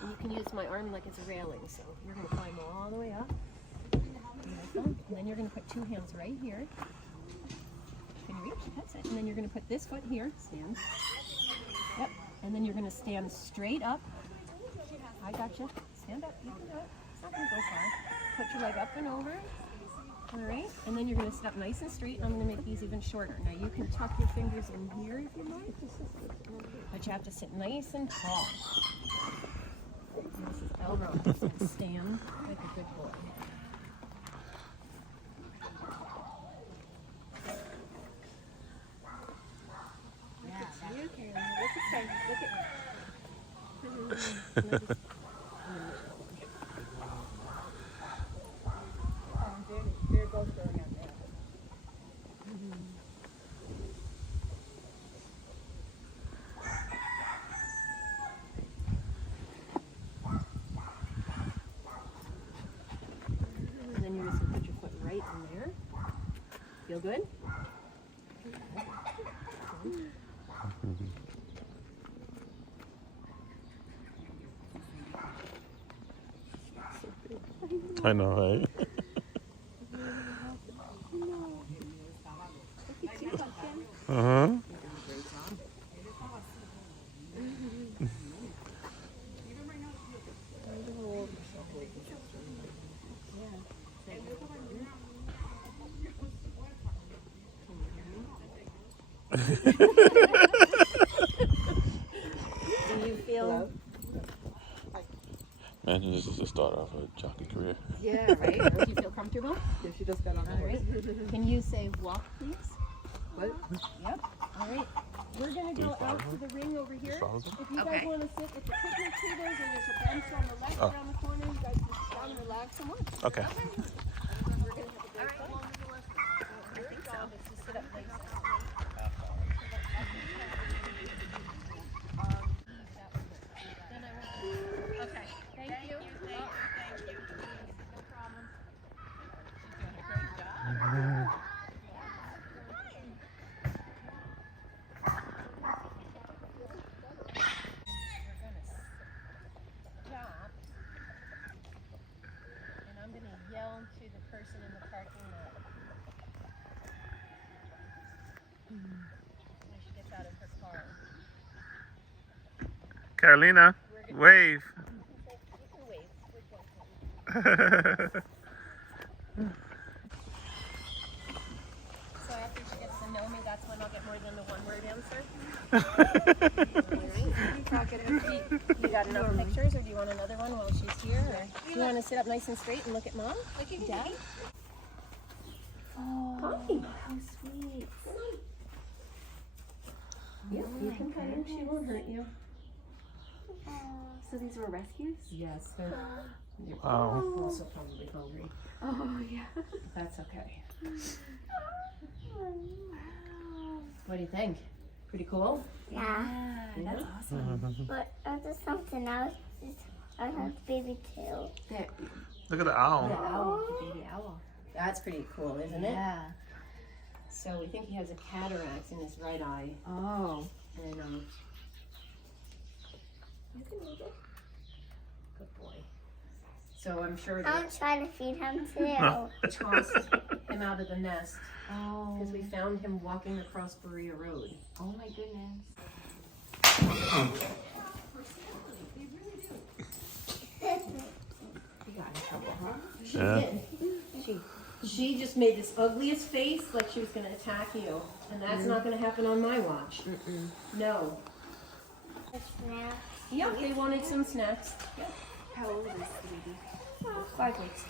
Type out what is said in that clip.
And you can use my arm like it's a railing. So you're going to climb all the way up. And then you're going to put two hands right here. Can you reach? That's it. And then you're going to put this foot here. Stand. Yep. And then you're going to stand straight up. I got you. Stand up. You can do it. It's not going to go far. Put your leg up and over. All right. And then you're going to sit up nice and straight. And I'm going to make these even shorter. Now you can tuck your fingers in here if you like. But you have to sit nice and tall. This is elbow. And stand like a good boy. And then you're just going to put your foot right in there. Feel good? I know, right? Uh-huh. Do you feel? Imagine this is the start of a jockey career. Yeah, right? Do you feel comfortable? Yeah, she just got on the All right. Can you say walk, please? What? Yep. All right. We're going to go out to the ring over here. If you guys want to sit at the picnic tables and there's a bench on the left around the corner, you guys can sit down and relax and watch. Okay. We're going to have a great time. Your job is to sit up nice and straight. Okay. Thank you. No problem. She's doing a great job. Yell to the person in the parking lot when she gets out of her car. Carolina, wave. You can wave. So after she gets to know me, that's when I'll get more than the one-word answer. You got enough pictures, or do you want another one while she's here? Or do you want to sit up nice and straight and look at Mom? Look at Dad. Oh, Hi. how sweet. Yeah, you can pet her. She won't hurt you. So these were rescues? Yes, they're Wow. also probably hungry. Oh, yeah. That's okay. What do you think? Pretty cool? Yeah. That's But there's something else. I have baby too. There. Look at the owl. The owl, the baby owl. That's pretty cool, isn't it? Yeah. So we think he has a cataract in his right eye. Oh. And you can move it. Good boy. So I'm sure I'm that trying to feed him too. tossed him out of the nest Oh. because we found him walking across Berea Road. Oh my goodness. He got in trouble, huh? She Yeah. did. She just made this ugliest face like she was going to attack you. And that's not going to happen on my watch. No. Yep, they wanted some snacks. Yep. How old is the baby? 5 weeks.